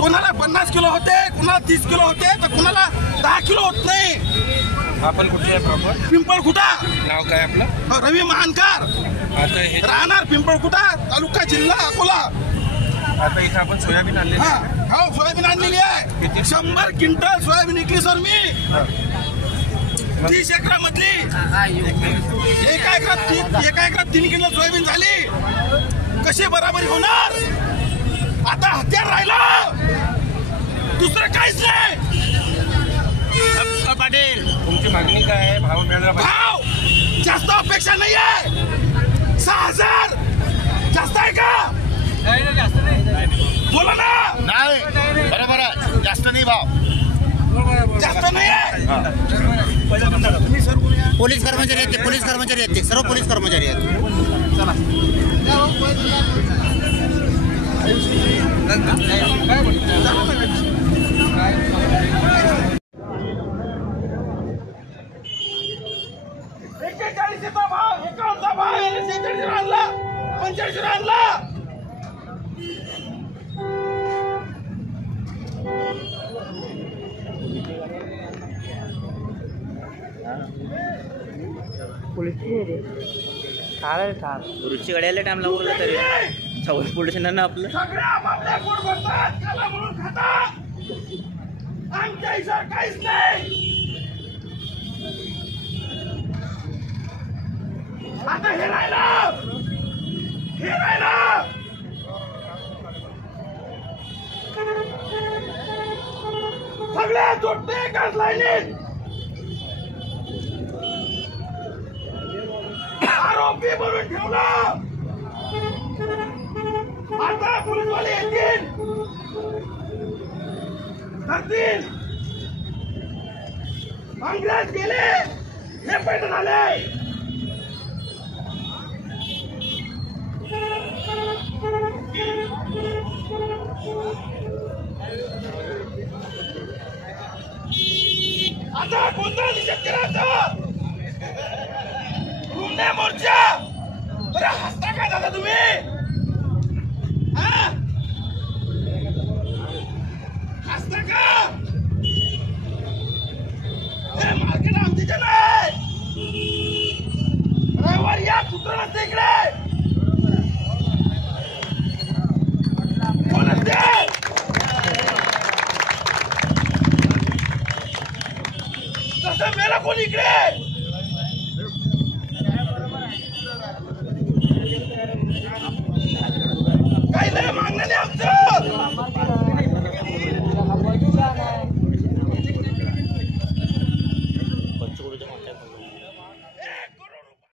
कोणाला 50 किलो होते, कोणाला 30 किलो होते, तर कोणाला 10 किलो होत नाही. आपण कुठे आहे प्रॉपर? पिंपळखुटा. नाव काय आपलं? रवी महानकर. आता हे राहणार पिंपळखुटा, तालुका जिल्हा अकोला. आता इथं आपण सोयाबीन आणले. हो, सोयाबीन आणलेली आहे. 100 क्विंटल सोयाबीन विकली सर मी. 30 एकरामधली. एका एकरात 3 किलो सोयाबीन झाली. कशी बराबरी होणार? आता हत्यार राहिलं, दुसरं काहीच नाही. पाटील, तुमची मागणी काय आहे? भाव मिळाला पाहिजे. भाव जास्त अपेक्षा नाही आहे. 6000 जास्त आहे का? जास्त नाही. बोला ना. नाही, बरोबर आहे. जास्त नाही भाव. जास्त नाही आहे. पोलीस कर्मचारी आहेत, पोलीस कर्मचारी आहेत, सर्व पोलीस कर्मचारी आहेत. चा भाव 51चा भाव 46 आणला, 45 आणला. रुची गड्याला टाइम लागू तरी चौल पोल्युशन ना आपलं. सगळ्या आपल्या पोट भरतात, खाला म्हणून खातात. आमच्या इशार काहीच नाही. आता हे राहिलं. सगळ्या जोडते एकाच लाईनीत. आरोपी म्हणून ठेवला. आता पोलीसवाले येतील, धरतील. काँग्रेस गेले, हे पैठण आले. आता कोणता निषेध करायचा? गुन्हे मोर्चा. बरं हसता काय दादा तुम्ही? हसता का? मार्केट आमच्या नाही. रविवारी या कुठं नसते इकडे. कोण असते? कसं मेला कोण इकडे? काही नाही मागणं नाही आमचं. पंचकुळीच्या